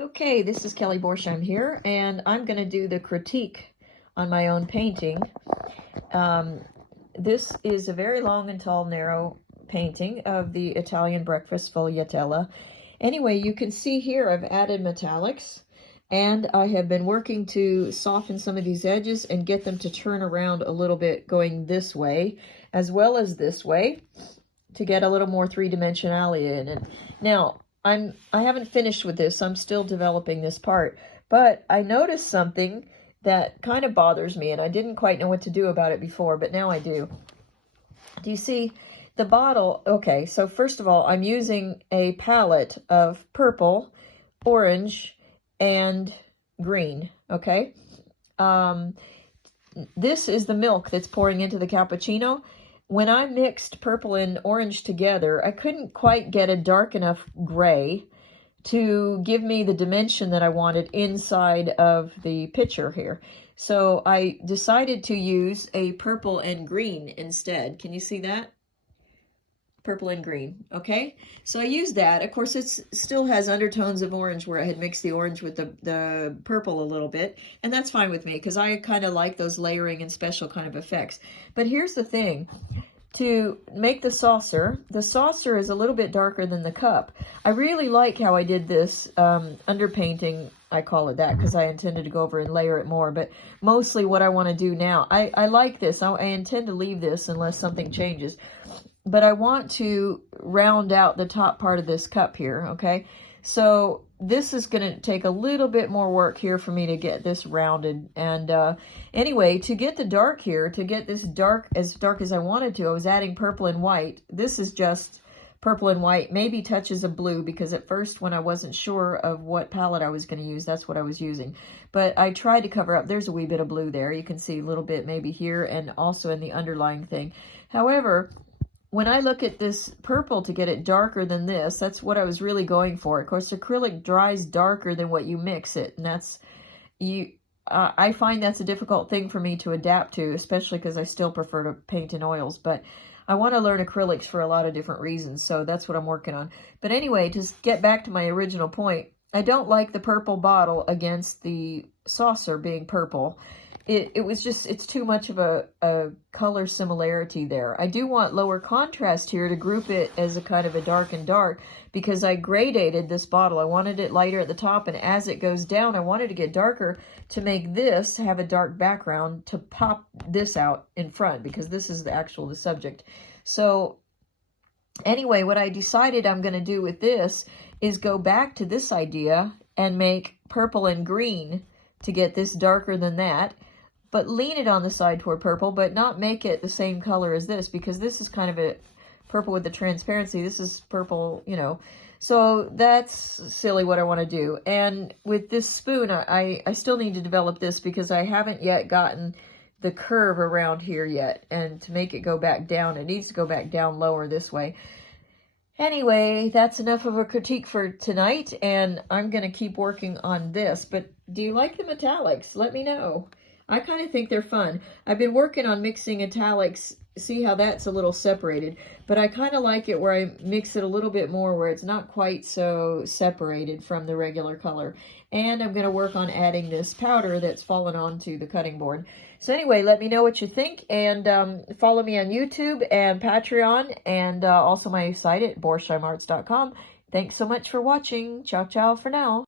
Okay, this is Kelly Borsheim here, and I'm going to do the critique on my own painting. This is a very long and tall, narrow painting of the Italian breakfast Sfogliatella. Anyway, you can see here I've added metallics, and I have been working to soften some of these edges and get them to turn around a little bit going this way, as well as this way, to get a little more three-dimensionality in it. Now, I haven't finished with this. I'm still developing this part, but I noticed something that kind of bothers me, and I didn't quite know what to do about it before, but now I do. Do you see the bottle? Okay, so first of all, I'm using a palette of purple, orange, and green, okay? This is the milk that's pouring into the cappuccino. When I mixed purple and orange together, I couldn't quite get a dark enough gray to give me the dimension that I wanted inside of the pitcher here. So I decided to use a purple and green instead. Can you see that? Purple and green, okay? So I used that. Of course, it still has undertones of orange where I had mixed the orange with the purple a little bit, and that's fine with me because I kind of like those layering and special kind of effects. But here's the thing. To make the saucer is a little bit darker than the cup. I really like how I did this underpainting. I call it that because I intended to go over and layer it more, but mostly what I want to do now, I like this. I intend to leave this unless something changes, but I want to round out the top part of this cup here, okay? So this is going to take a little bit more work here for me to get this rounded. And anyway, to get the dark here, to get this dark as I wanted to, I was adding purple and white. This is just purple and white, maybe touches of blue, because at first when I wasn't sure of what palette I was going to use, that's what I was using. But I tried to cover up. There's a wee bit of blue there. You can see a little bit maybe here and also in the underlying thing. However, when I look at this purple to get it darker than this, that's what I was really going for. Of course, acrylic dries darker than what you mix it, and I find that's a difficult thing for me to adapt to, especially because I still prefer to paint in oils. But I want to learn acrylics for a lot of different reasons, so that's what I'm working on. But anyway, to get back to my original point, I don't like the purple bottle against the saucer being purple. It was just, it's too much of a color similarity there. I do want lower contrast here to group it as a kind of a dark and dark, because I gradated this bottle. I wanted it lighter at the top, and as it goes down, I wanted to get darker to make this have a dark background to pop this out in front, because this is the subject. So anyway, what I decided I'm going to do with this is go back to this idea and make purple and green to get this darker than that, but lean it on the side toward purple, but not make it the same color as this, because this is kind of a purple with the transparency. This is purple, you know. So that's silly what I want to do. And with this spoon, I still need to develop this because I haven't yet gotten the curve around here yet. And to make it go back down, it needs to go back down lower this way. Anyway, that's enough of a critique for tonight, and I'm going to keep working on this. But do you like the metallics? Let me know. I kind of think they're fun. I've been working on mixing metallics. See how that's a little separated, but I kind of like it where I mix it a little bit more where it's not quite so separated from the regular color. And I'm going to work on adding this powder that's fallen onto the cutting board. So anyway, let me know what you think, and follow me on YouTube and Patreon, and also my site at borsheimarts.com. Thanks so much for watching. Ciao, ciao for now.